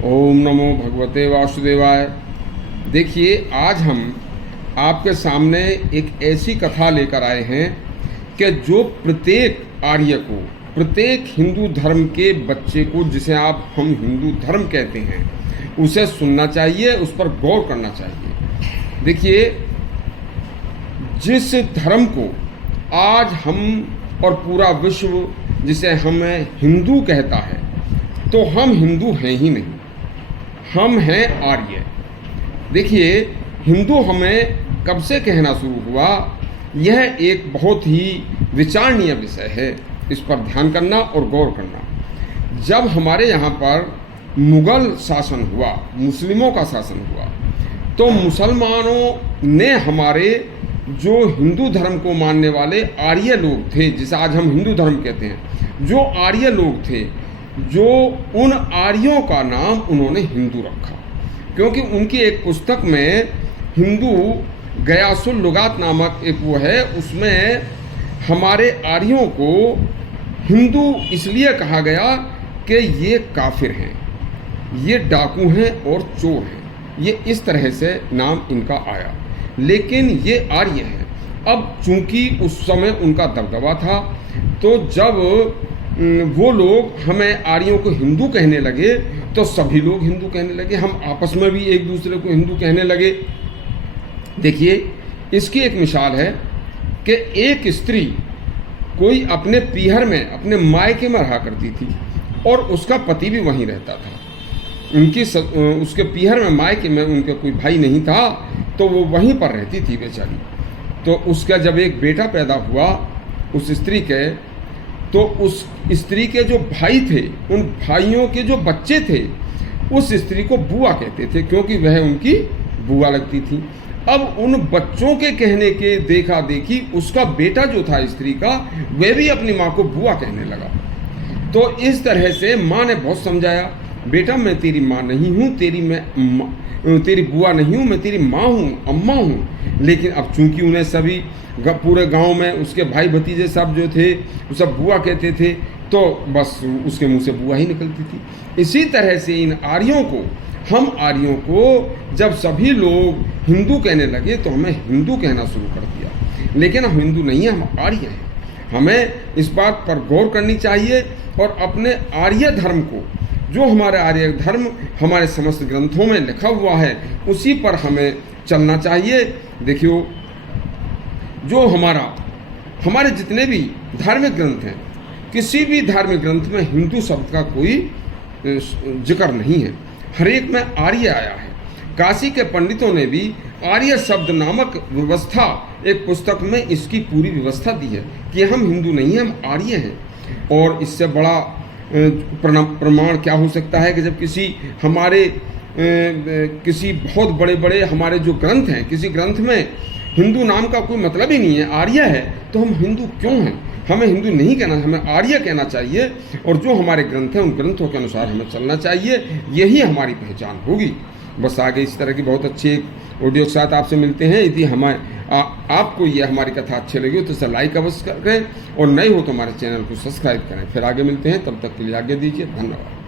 ओम नमो भगवते वासुदेवाय। देखिए, आज हम आपके सामने एक ऐसी कथा लेकर आए हैं कि जो प्रत्येक आर्य को, प्रत्येक हिंदू धर्म के बच्चे को, जिसे हम हिंदू धर्म कहते हैं, उसे सुनना चाहिए, उस पर गौर करना चाहिए। देखिए, जिस धर्म को आज हम और पूरा विश्व जिसे हमें हिंदू कहता है, तो हम हिंदू हैं ही नहीं, हम हैं आर्य। देखिए, हिंदू हमें कब से कहना शुरू हुआ, यह एक बहुत ही विचारणीय विषय है। इस पर ध्यान करना और गौर करना। जब हमारे यहाँ पर मुगल शासन हुआ, मुस्लिमों का शासन हुआ, तो मुसलमानों ने हमारे जो हिंदू धर्म को मानने वाले आर्य लोग थे, जिसे आज हम हिंदू धर्म कहते हैं, जो आर्य लोग थे, जो उन आर्यों का नाम उन्होंने हिंदू रखा, क्योंकि उनकी एक पुस्तक में हिंदू गयासुल लुगात नामक एक वो है, उसमें हमारे आर्यों को हिंदू इसलिए कहा गया कि ये काफिर हैं, ये डाकू हैं और चोर हैं। ये इस तरह से नाम इनका आया, लेकिन ये आर्य हैं। अब चूंकि उस समय उनका दबदबा था, तो जब वो लोग हमें आर्यों को हिंदू कहने लगे, तो सभी लोग हिंदू कहने लगे, हम आपस में भी एक दूसरे को हिंदू कहने लगे। देखिए, इसकी एक मिसाल है कि एक स्त्री कोई अपने पीहर में, अपने मायके में रहा करती थी, और उसका पति भी वहीं रहता था। उसके पीहर में, मायके में उनका कोई भाई नहीं था, तो वो वहीं पर रहती थी बेचारी। तो उसका जब एक बेटा पैदा हुआ उस स्त्री के, तो उस स्त्री के जो भाई थे, उन भाइयों के जो बच्चे थे, उस स्त्री को बुआ कहते थे, क्योंकि वह उनकी बुआ लगती थी। अब उन बच्चों के कहने के देखा देखी उसका बेटा जो था स्त्री का, वह भी अपनी माँ को बुआ कहने लगा। तो इस तरह से माँ ने बहुत समझाया, बेटा मैं तेरी माँ नहीं हूँ, तेरी बुआ नहीं हूँ, मैं तेरी माँ हूँ, अम्मा हूँ। लेकिन अब चूंकि उन्हें सभी पूरे गांव में उसके भाई भतीजे सब जो थे, वो सब बुआ कहते थे, तो बस उसके मुंह से बुआ ही निकलती थी। इसी तरह से इन आर्यों को, हम आर्यों को जब सभी लोग हिंदू कहने लगे, तो हमें हिंदू कहना शुरू कर दिया। लेकिन हम हिंदू नहीं हैं, हम आर्य हैं। हमें इस बात पर गौर करनी चाहिए और अपने आर्य धर्म को, जो हमारा आर्य धर्म हमारे समस्त ग्रंथों में लिखा हुआ है, उसी पर हमें चलना चाहिए। देखियो, जो हमारे जितने भी धार्मिक ग्रंथ हैं, किसी भी धार्मिक ग्रंथ में हिंदू शब्द का कोई जिक्र नहीं है, हर एक में आर्य आया है। काशी के पंडितों ने भी आर्य शब्द नामक व्यवस्था, एक पुस्तक में इसकी पूरी व्यवस्था दी है कि हम हिंदू नहीं हैं, हम आर्य हैं। और इससे बड़ा प्रमाण क्या हो सकता है कि जब किसी बहुत बड़े बड़े हमारे जो ग्रंथ हैं, किसी ग्रंथ में हिंदू नाम का कोई मतलब ही नहीं है, आर्य है, तो हम हिंदू क्यों हैं? हमें हिंदू नहीं कहना, हमें आर्य कहना चाहिए। और जो हमारे ग्रंथ हैं, उन ग्रंथों के अनुसार हमें चलना चाहिए, यही हमारी पहचान होगी। बस आगे इस तरह की बहुत अच्छी एक ऑडियो के साथ आपसे मिलते हैं। यदि आपको ये हमारी कथा अच्छी लगी हो तो इसे लाइक अवश्य करें, और नए हो तो हमारे चैनल को सब्सक्राइब करें। फिर आगे मिलते हैं, तब तक के लिए आगे दीजिए। धन्यवाद।